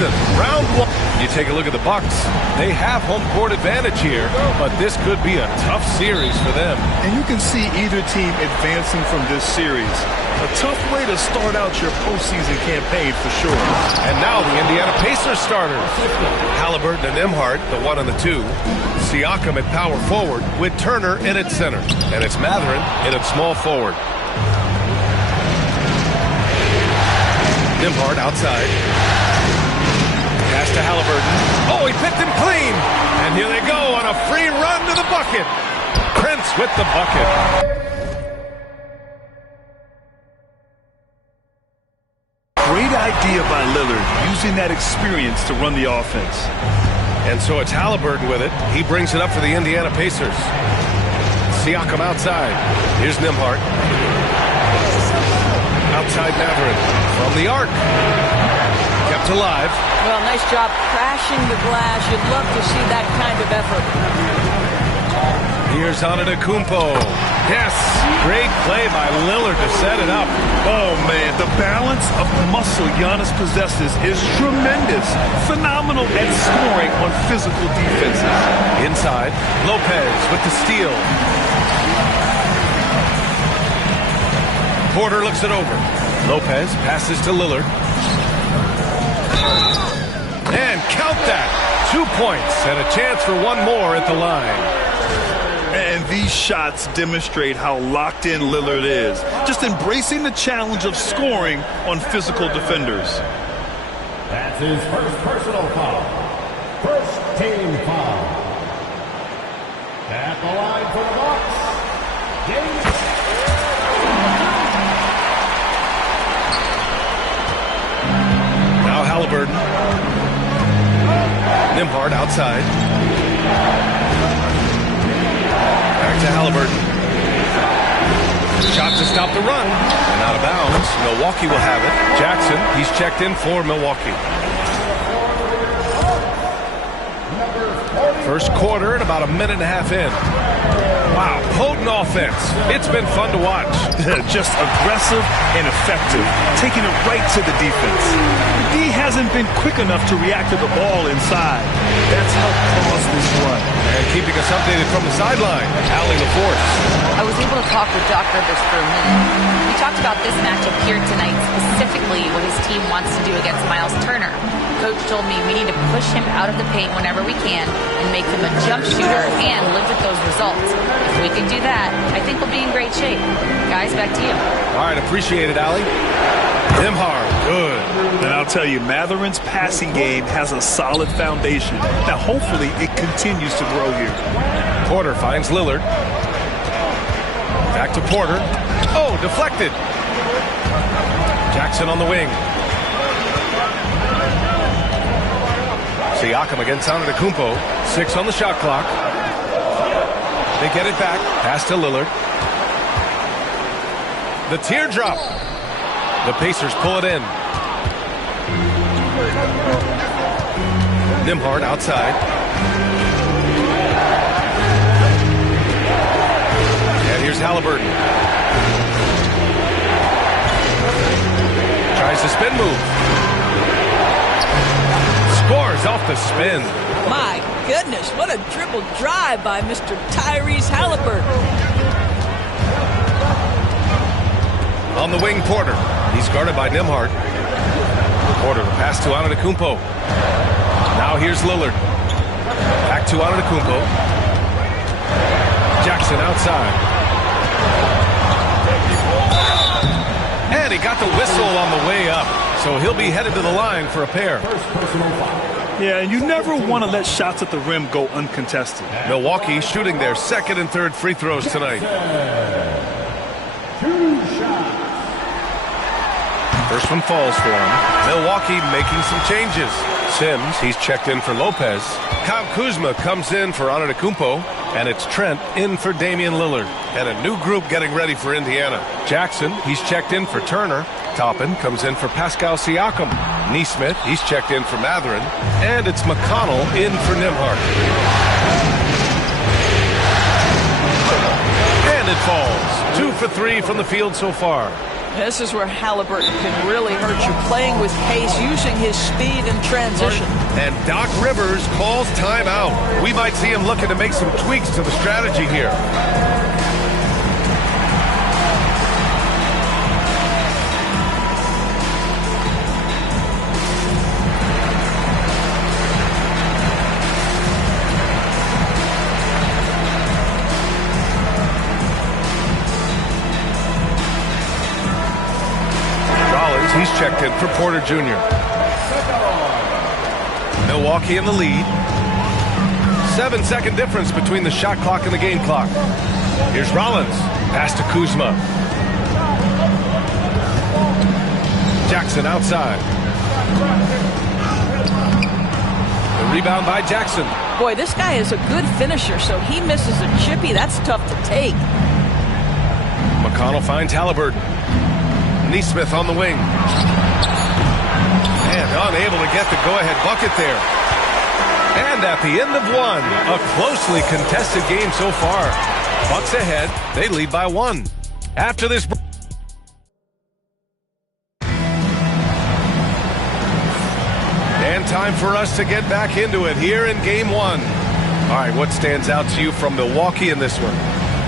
Jackson, round one. You take a look at the Bucks. They have home court advantage here, but this could be a tough series for them. And you can see either team advancing from this series. A tough way to start out your postseason campaign for sure. And now the Indiana Pacers starters. Halliburton and Nembhard, the 1 and the 2. Siakam at power forward with Turner in at center. And it's Mathurin in at small forward. Nembhard outside. Pass to Halliburton. Oh, he picked him clean. And here they go on a free run to the bucket. Prince with the bucket. Great idea by Lillard, using that experience to run the offense. And so it's Halliburton with it. He brings it up for the Indiana Pacers. Siakam outside. Here's Nembhard. Outside Mathurin. From the arc. Kept alive. Well, nice job crashing the glass. You'd love to see that kind of effort. Here's Antetokounmpo. Yes, great play by Lillard to set it up. Oh, man, the balance of muscle Giannis possesses is tremendous. Phenomenal at scoring on physical defenses. Inside, Lopez with the steal. Porter looks it over. Lopez passes to Lillard. And count that. 2 points and a chance for one more at the line. And these shots demonstrate how locked in Lillard is. Just embracing the challenge of scoring on physical defenders. That's his first personal foul. First team foul. At the line for the Bucks. Now Halliburton. Nembhard outside. Back to Halliburton. Shot to stop the run. And out of bounds. Milwaukee will have it. Jackson, he's checked in for Milwaukee. First quarter and about a minute and a half in. Wow, potent offense. It's been fun to watch. Just aggressive and effective, taking it right to the defense. The D hasn't been quick enough to react to the ball inside. That's helped cause this run. And keeping us updated from the sideline, Allie LaForce. I was able to talk with Doc Rivers for a minute. We talked about this matchup here tonight, specifically what his team wants to do against Miles Turner. Coach told me we need to push him out of the paint whenever we can and make him a jump shooter and live with those results. If we can do that, I think we'll be in great shape. Guys, back to you. All right, appreciate it, Allie. Nembhard, good. And I'll tell you, Mathurin's passing game has a solid foundation. Now, hopefully, it continues to grow here. Porter finds Lillard. Back to Porter. Oh, deflected. Jackson on the wing. Siakam against Antetokounmpo. 6 on the shot clock. They get it back. Pass to Lillard. The teardrop. The Pacers pull it in. Nembhard outside. And here's Halliburton. Tries to spin move. Scores off the spin. My goodness, what a dribble drive by Mr. Tyrese Halliburton. On the wing, Porter. He's guarded by Nembhard. Porter, the pass to Antetokounmpo. Now here's Lillard. Back to Antetokounmpo. Jackson outside. And he got the whistle on the way up. So he'll be headed to the line for a pair. Yeah, and you never want to let shots at the rim go uncontested. Milwaukee shooting their second and third free throws tonight. First one falls for him. Milwaukee making some changes. Sims, he's checked in for Lopez. Kyle Kuzma comes in for Antetokounmpo. And it's Trent in for Damian Lillard. And a new group getting ready for Indiana. Jackson, he's checked in for Turner. Toppin comes in for Pascal Siakam. Nesmith, he's checked in for Mathurin. And it's McConnell in for Nembhard. And it falls. 2 for 3 from the field so far. This is where Halliburton can really hurt you, playing with pace, using his speed in transition. And Doc Rivers calls timeout. We might see him looking to make some tweaks to the strategy here. He's checked in for Porter Jr. Milwaukee in the lead. 7-second difference between the shot clock and the game clock. Here's Rollins. Pass to Kuzma. Jackson outside. The rebound by Jackson. Boy, this guy is a good finisher, so he misses a chippy. That's tough to take. McConnell finds Halliburton. Neesmith on the wing. And unable to get the go-ahead bucket there. And at the end of one, a closely contested game so far. Bucks ahead. They lead by 1. After this... And time for us to get back into it here in game 1. All right, what stands out to you from Milwaukee in this one?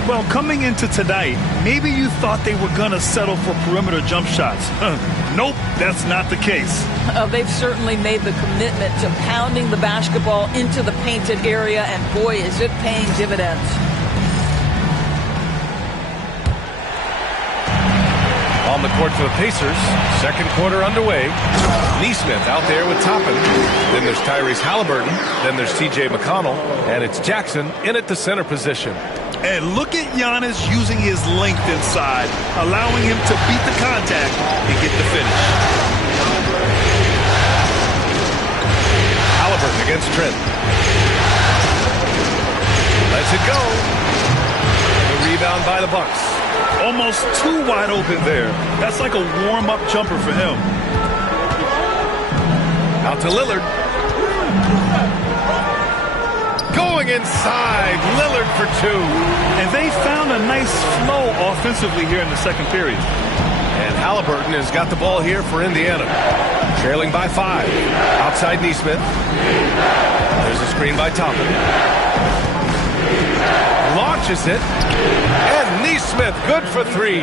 Well, coming into tonight, maybe you thought they were going to settle for perimeter jump shots. Nope, that's not the case. They've certainly made the commitment to pounding the basketball into the painted area, and boy, is it paying dividends. On the court for the Pacers, second quarter underway. Neesmith out there with Toppin. Then there's Tyrese Halliburton. Then there's TJ McConnell. And it's Jackson in at the center position. And look at Giannis using his length inside, allowing him to beat the contact and get the finish. Halliburton against Trent. Lets it go. The rebound by the Bucks. Almost too wide open there. That's like a warm-up jumper for him. Out to Lillard. Going inside. Lillard for 2. And they found a nice flow offensively here in the second period. And Halliburton has got the ball here for Indiana. Trailing by 5. Outside Neesmith. There's a screen by Toppin. Launches it. And Neesmith good for 3.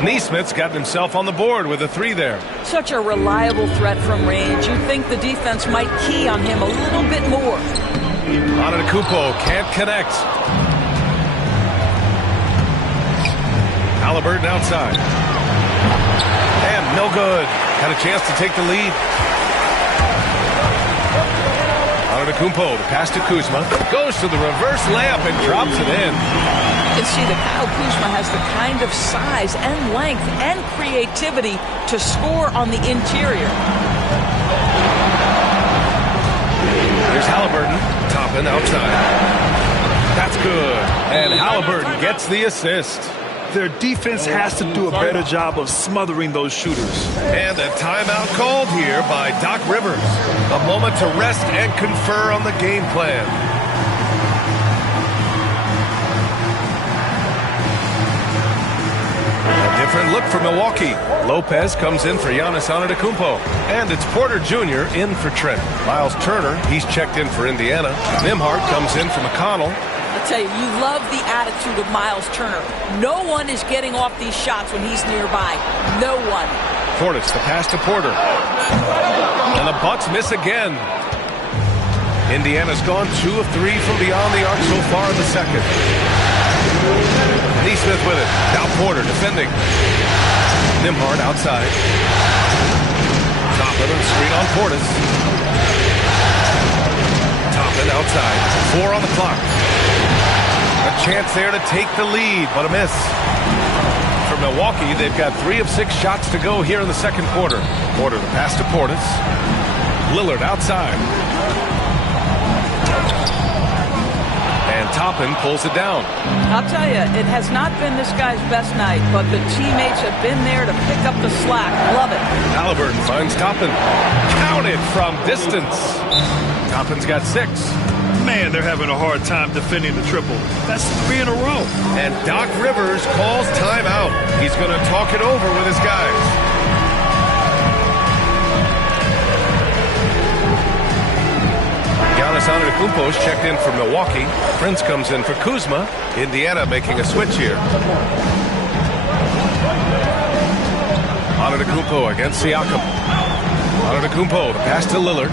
Neesmith's gotten himself on the board with a 3 there. Such a reliable threat from range. You'd think the defense might key on him a little bit more. Antetokounmpo can't connect. Halliburton outside. And no good. Had a chance to take the lead. Antetokounmpo, the pass to Kuzma. Goes to the reverse layup and drops it in. You can see that Kyle Kuzma has the kind of size and length and creativity to score on the interior. Here's Halliburton. Toppin outside. That's good. And Halliburton gets the assist. Their defense has to do a better job of smothering those shooters. And a timeout called here by Doc Rivers. A moment to rest and confer on the game plan. A different look for Milwaukee. Lopez comes in for Giannis Antetokounmpo. And it's Porter Jr. in for Trent. Miles Turner, he's checked in for Indiana. Nembhard comes in for McConnell. I tell you, you love the attitude of Miles Turner. No one is getting off these shots when he's nearby. No one. Portis, the pass to Porter. And the Bucks miss again. Indiana's gone 2 of 3 from beyond the arc so far in the second. Neesmith with it. Now Porter defending. Nembhard outside. Toppin and screen on Portis. Toppin outside. 4 on the clock. A chance there to take the lead, but a miss. For Milwaukee, they've got 3 of 6 shots to go here in the second quarter. Porter, the pass to Portis. Lillard outside. And Toppin pulls it down. I'll tell you, it has not been this guy's best night, but the teammates have been there to pick up the slack. Love it. Halliburton finds Toppin. Counted from distance. Toppin's got 6. Man, they're having a hard time defending the triple. That's 3 in a row. And Doc Rivers calls timeout. He's going to talk it over with his guys. Giannis Antetokounmpo is checked in for Milwaukee. Prince comes in for Kuzma. Indiana making a switch here. Antetokounmpo against Siakam. Antetokounmpo, the pass to Lillard.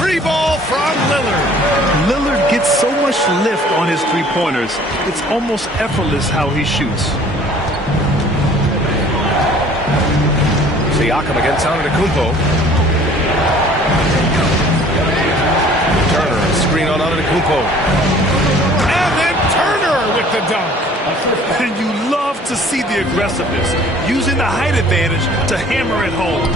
Free ball from Lillard. Lillard gets so much lift on his three-pointers. It's almost effortless how he shoots. Siakam against Antetokounmpo. Turner, screen on Antetokounmpo. And then Turner with the dunk. And you love to see the aggressiveness, using the height advantage to hammer it home.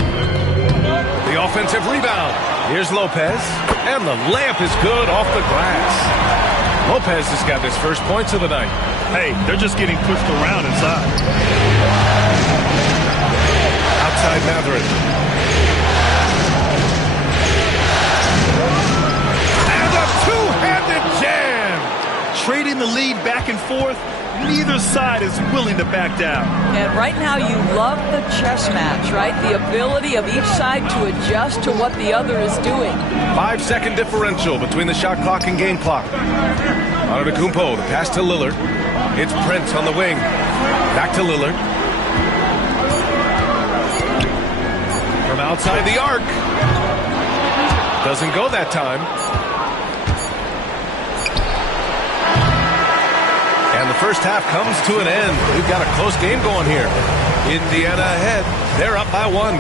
The offensive rebound. Here's Lopez. And the layup is good off the glass. Lopez has got his first points of the night. Hey, they're just getting pushed around inside. Outside Matherin. And a two-handed jam. Trading the lead back and forth. Neither side is willing to back down. And right now you love the chess match, right? The ability of each side to adjust to what the other is doing. 5-second differential between the shot clock and game clock. Antetokounmpo, the pass to Lillard. It's Prince on the wing. Back to Lillard. From outside the arc. Doesn't go that time. And the first half comes to an end. We've got a close game going here. Indiana ahead. They're up by 1.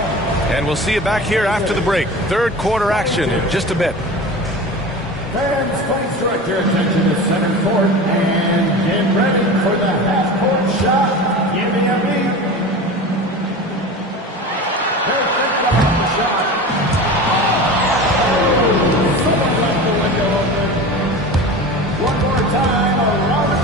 And we'll see you back here after the break. Third quarter action in just a bit. Fans, please direct your attention to center court and get ready for the half-court shot. Give me a beat. They picked up the shot. Someone left the window open. One more time around it.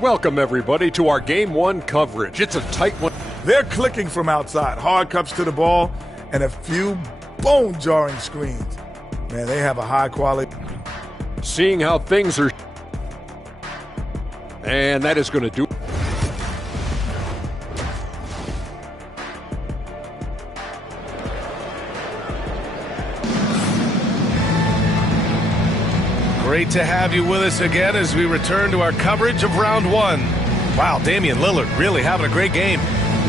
Welcome, everybody, to our Game 1 coverage. It's a tight one. They're clicking from outside. Hard cuts to the ball and a few bone-jarring screens. Man, they have a high quality. Seeing how things are. And that is going to do it. Great to have you with us again as we return to our coverage of round 1. Wow, Damian Lillard really having a great game.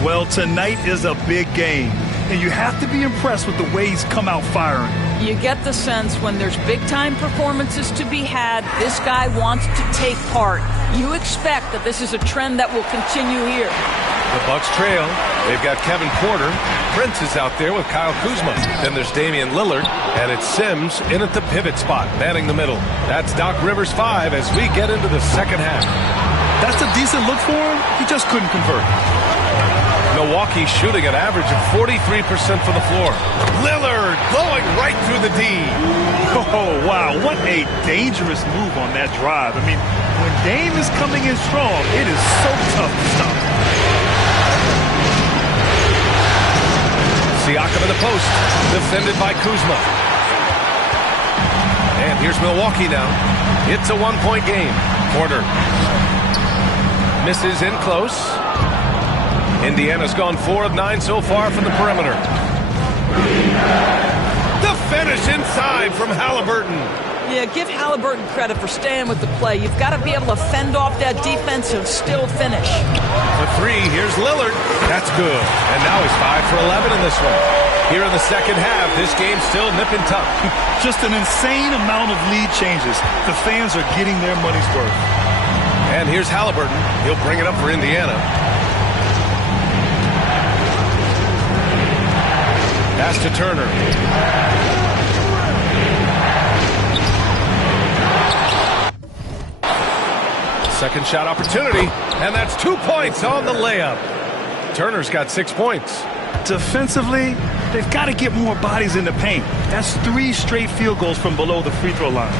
Well, tonight is a big game, and you have to be impressed with the way he's come out firing. You get the sense when there's big-time performances to be had, this guy wants to take part. You expect that this is a trend that will continue here. The Bucks trail. They've got Kevin Porter. Prince is out there with Kyle Kuzma. Then there's Damian Lillard, and it's Sims in at the pivot spot, manning the middle. That's Doc Rivers 5 as we get into the second half. That's a decent look for him. He just couldn't convert. Milwaukee shooting an average of 43% from the floor. Lillard going right through the D. Oh, wow. What a dangerous move on that drive. I mean, when Dame is coming in strong, it is so tough to stop. Siakam in the post, defended by Kuzma. And here's Milwaukee now. It's a one-point game. Porter misses in close. Indiana's gone 4 of 9 so far from the perimeter. The finish inside from Halliburton. Yeah, give Halliburton credit for staying with the play. You've got to be able to fend off that defense and still finish. The 3, here's Lillard. That's good. And now he's 5 for 11 in this one. Here in the second half, this game's still nipping tough. Just an insane amount of lead changes. The fans are getting their money's worth. And here's Halliburton. He'll bring it up for Indiana. Pass to Turner. Second shot opportunity, and that's 2 points on the layup. Turner's got 6 points. Defensively, they've got to get more bodies in the paint. That's 3 straight field goals from below the free throw line.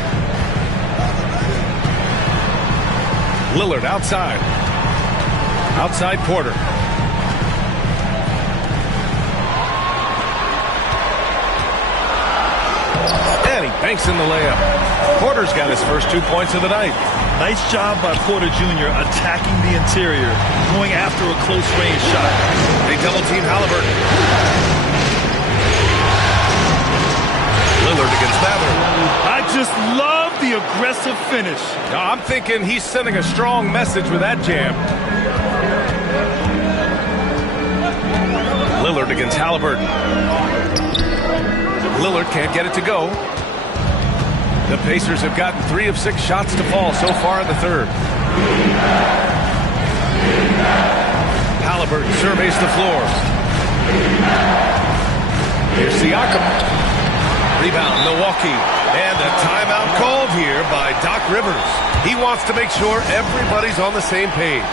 Lillard outside. Outside Porter. And he banks in the layup. Porter's got his first 2 points of the night. Nice job by Porter Jr. attacking the interior, going after a close-range shot. They double-team Halliburton. Lillard against Mather. I just love the aggressive finish. Now, I'm thinking he's sending a strong message with that jam. Lillard against Halliburton. Lillard can't get it to go. The Pacers have gotten 3 of 6 shots to fall so far in the third. Halliburton surveys the floor. Here's Siakam. Rebound, Milwaukee. And a timeout called here by Doc Rivers. He wants to make sure everybody's on the same page.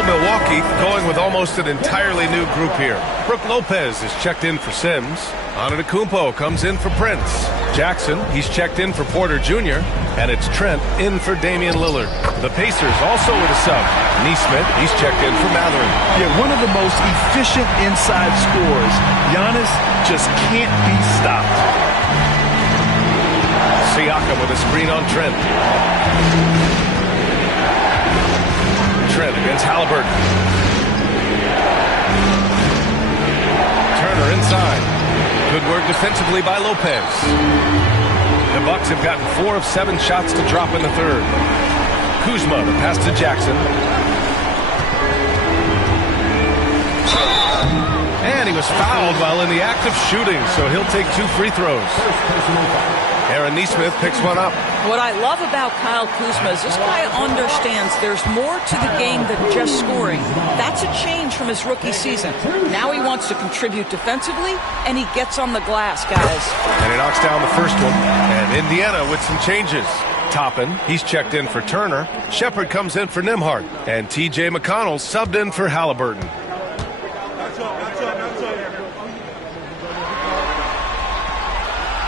Milwaukee going with almost an entirely new group here. Brook Lopez is checked in for Sims. Antetokounmpo comes in for Prince. Jackson, he's checked in for Porter Jr. And it's Trent in for Damian Lillard. The Pacers also with a sub. Nesmith, he's checked in for Mathurin. Yeah, one of the most efficient inside scorers. Giannis just can't be stopped. Siakam with a screen on Trent. Trent against Halliburton. Turner inside. Good work defensively by Lopez. The Bucks have gotten 4 of 7 shots to drop in the third. Kuzma, the pass to Jackson. And he was fouled while in the act of shooting, so he'll take 2 free throws. Aaron Nesmith picks one up. What I love about Kyle Kuzma is this guy understands there's more to the game than just scoring. That's a change from his rookie season. Now he wants to contribute defensively, and he gets on the glass, guys. And he knocks down the first one. And Indiana with some changes. Toppin, he's checked in for Turner. Shepard comes in for Nembhard. And T.J. McConnell subbed in for Halliburton.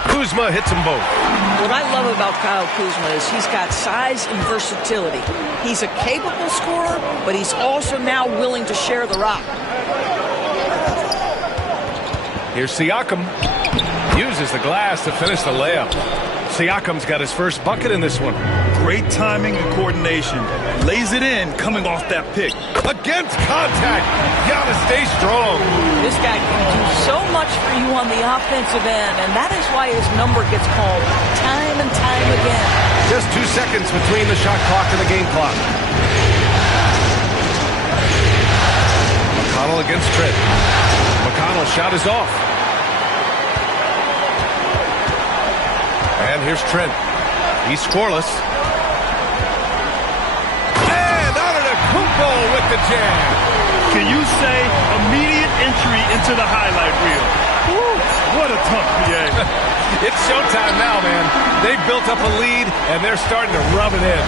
Kuzma hits them both. What I love about Kyle Kuzma is he's got size and versatility. He's a capable scorer, but he's also now willing to share the rock. Here's Siakam. Uses the glass to finish the layup. Siakam's got his first bucket in this one. Great timing and coordination. Lays it in coming off that pick. Against contact. Giannis stays strong. This guy can do so much for you on the offensive end, and that is why his number gets called time and time again. Just 2 seconds between the shot clock and the game clock. McConnell against Trent. McConnell's shot is off. And here's Trent. He's scoreless. And Antetokounmpo with the jam. Can you say immediate entry into the highlight reel? Woo, what a tough PA. It's showtime now, man. They've built up a lead, and they're starting to rub it in.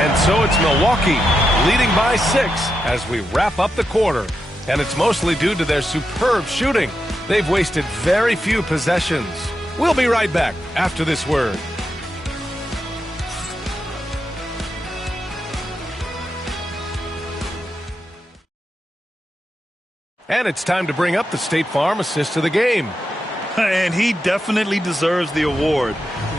And so it's Milwaukee leading by 6 as we wrap up the quarter. And it's mostly due to their superb shooting. They've wasted very few possessions. We'll be right back after this word. And it's time to bring up the State Farm assist of the game. And he definitely deserves the award.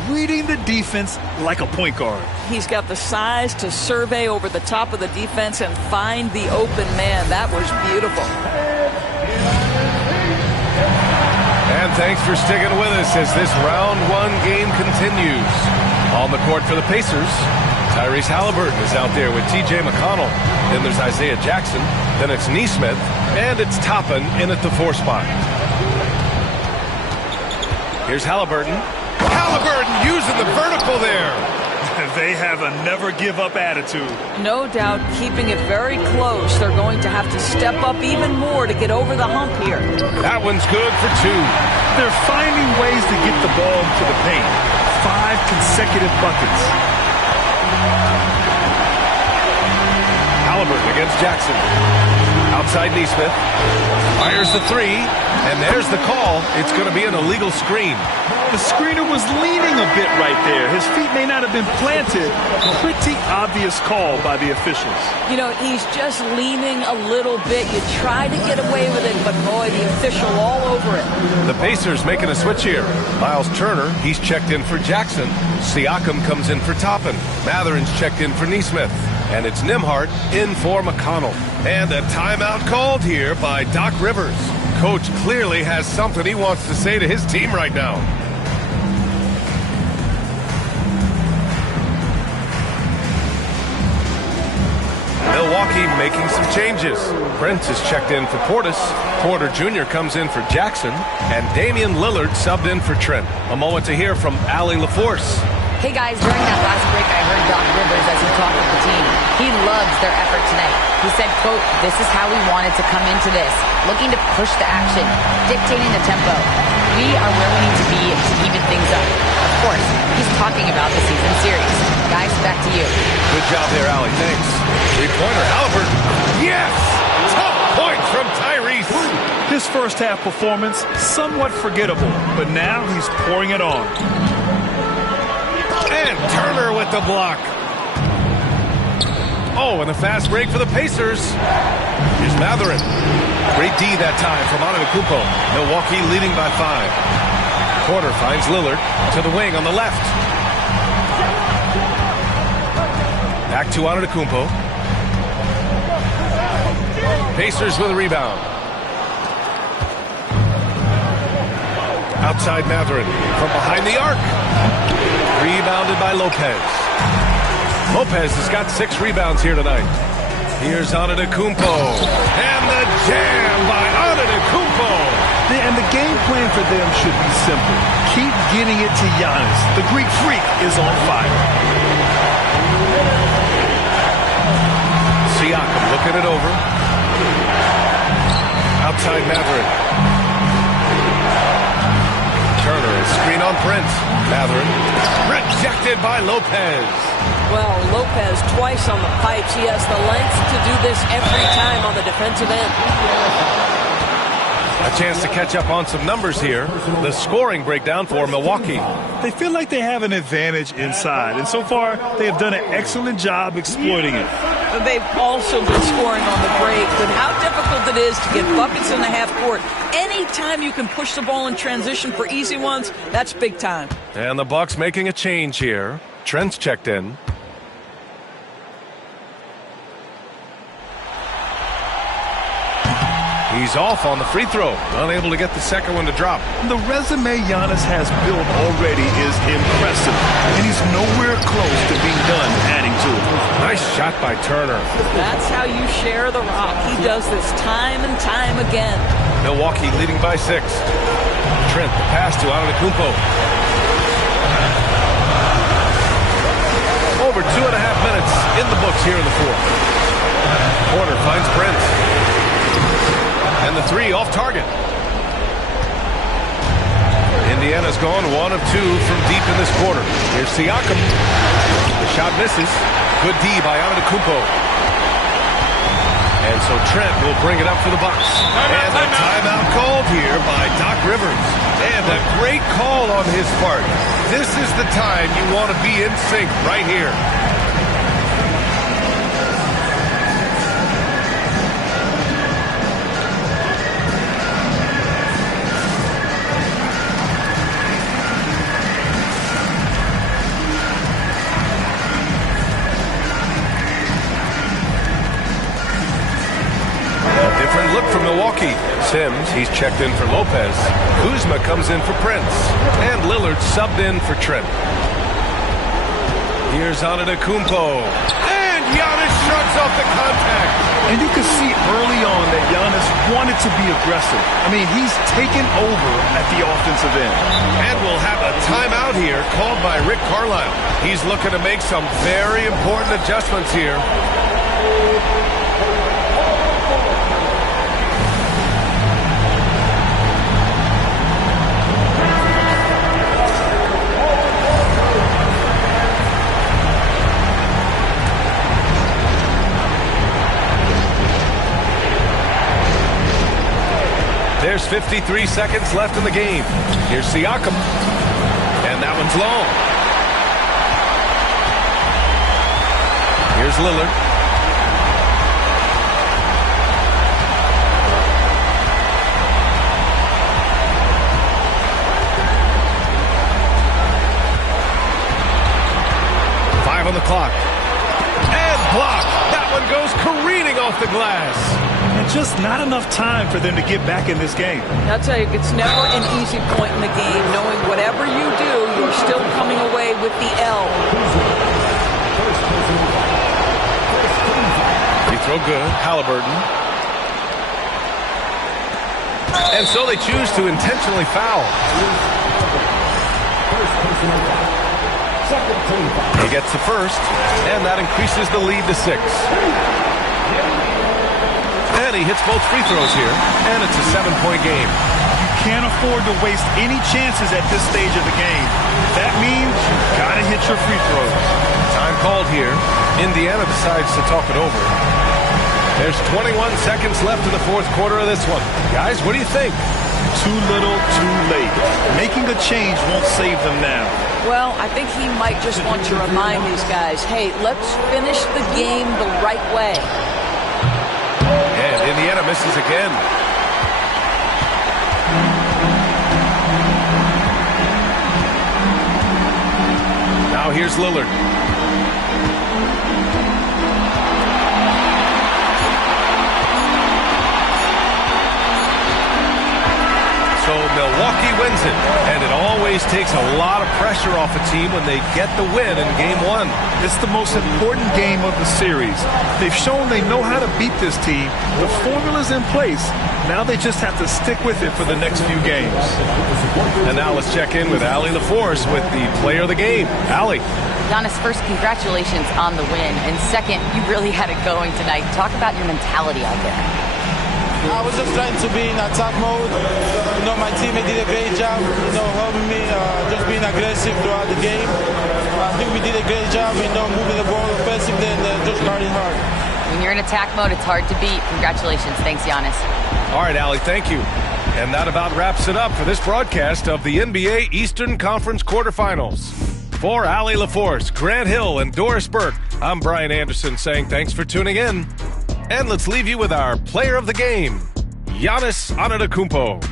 Reading the defense like a point guard. He's got the size to survey over the top of the defense and find the open man. That was beautiful. And thanks for sticking with us as this round 1 game continues. On the court for the Pacers, Tyrese Halliburton is out there with T.J. McConnell. Then there's Isaiah Jackson. Then it's Nesmith. And it's Toppin in at the 4 spot. Here's Halliburton. Halliburton using the vertical there. They have a never-give-up attitude. No doubt, keeping it very close. They're going to have to step up even more to get over the hump here. That one's good for 2. They're finding ways to get the ball into the paint. 5 consecutive buckets. Halliburton against Jackson. Outside Neesmith. Fires the three. And there's the call. It's going to be an illegal screen. The screener was leaning a bit right there. His feet may not have been planted. Pretty obvious call by the officials. You know, he's just leaning a little bit. You try to get away with it, but boy, the official all over it. The Pacers making a switch here. Miles Turner, he's checked in for Jackson. Siakam comes in for Toppin. Matherin's checked in for Neesmith. And it's Nembhard in for McConnell. And a timeout called here by Doc Rivers. Coach clearly has something he wants to say to his team right now. Milwaukee making some changes. Prince is checked in for Portis. Porter Jr. comes in for Jackson. And Damian Lillard subbed in for Trent. A moment to hear from Allie LaForce. Hey guys, during that last break, I heard Doc Rivers as he talked with the team. He loves their effort tonight. He said, quote, "This is how we wanted to come into this, looking to push the action, dictating the tempo. We are where we need to be to even things up." Of course, he's talking about the season series. Guys, back to you. Good job there, Allie. Thanks. Three-pointer, Halliburton. Yes! Tough point from Tyrese. His first half performance, somewhat forgettable, but now he's pouring it on. And Turner with the block. Oh, and a fast break for the Pacers. Here's Matherin. Great D that time from Antetokounmpo. Milwaukee leading by 5. Porter finds Lillard to the wing on the left. Back to Antetokounmpo. Pacers with a rebound. Outside Matherin from behind the arc. Rebounded by Lopez. Lopez has got 6 rebounds here tonight. Here's Antetokounmpo. And the jam by Antetokounmpo. And the game plan for them should be simple. Keep getting it to Giannis. The Greek freak is on fire. Siakam looking it over. Outside Matherin. Turner is screen on Prince. Matherin rejected by Lopez. Well, Lopez twice on the pipes. He has the length to do this every time on the defensive end. A chance to catch up on some numbers here. The scoring breakdown for Milwaukee. They feel like they have an advantage inside, and so far they have done an excellent job exploiting it. They've also been scoring on the break, but how difficult it is to get buckets in the half court. Anytime you can push the ball in transition for easy ones, that's big time. And the Bucks making a change here. Trent's checked in. He's off on the free throw, unable to get the second one to drop. The resume Giannis has built already is impressive, and he's nowhere close to being done adding to it. Nice shot by Turner. That's how you share the rock. He does this time and time again. Milwaukee leading by 6. Trent, the pass to Antetokounmpo. Over 2.5 minutes in the books here in the fourth. Porter finds Prince. And the 3 off target. Indiana's gone 1 of 2 from deep in this quarter. Here's Siakam. The shot misses. Good D by Antetokounmpo. And so Trent will bring it up for the Bucks. And the timeout called here by Doc Rivers. And a great call on his part. This is the time you want to be in sync right here. Look for Milwaukee. Sims, he's checked in for Lopez. Kuzma comes in for Prince. And Lillard subbed in for Trent. Here's Antetokounmpo. And Giannis shrugs off the contact. And you could see early on that Giannis wanted to be aggressive. I mean, he's taken over at the offensive end. And we'll have a timeout here called by Rick Carlisle. He's looking to make some very important adjustments here. There's 53 seconds left in the game. Here's Siakam. And that one's long. Here's Lillard. On the clock. And blocked. That one goes careening off the glass. And just not enough time for them to get back in this game. I'll tell you, it's never an easy point in the game, knowing whatever you do, you're still coming away with the L. You throw good. Halliburton. And so they choose to intentionally foul. He gets the first, and that increases the lead to 6. And he hits both free throws here, and it's a 7-point game. You can't afford to waste any chances at this stage of the game. That means you've got to hit your free throws. Time called here. Indiana decides to talk it over. There's 21 seconds left in the fourth quarter of this one. Guys, what do you think? Too little, too late. Making a change won't save them now. Well, I think he might just want to remind these guys, hey, let's finish the game the right way. And Indiana misses again. Now here's Lillard. So Milwaukee wins it, and it always takes a lot of pressure off a team when they get the win in Game 1. It's the most important game of the series. They've shown they know how to beat this team. The formula's in place. Now they just have to stick with it for the next few games. And now let's check in with Allie LaForce with the player of the game. Allie. Giannis, first, congratulations on the win. And second, you really had it going tonight. Talk about your mentality out there. I was just trying to be in attack mode. My teammate did a great job, helping me, just being aggressive throughout the game. I think we did a great job, moving the ball offensively and just guarding hard. When you're in attack mode, it's hard to beat. Congratulations. Thanks, Giannis. All right, Allie, thank you. And that about wraps it up for this broadcast of the NBA Eastern Conference quarterfinals. For Allie LaForce, Grant Hill, and Doris Burke, I'm Brian Anderson saying thanks for tuning in. And let's leave you with our player of the game, Giannis Antetokounmpo.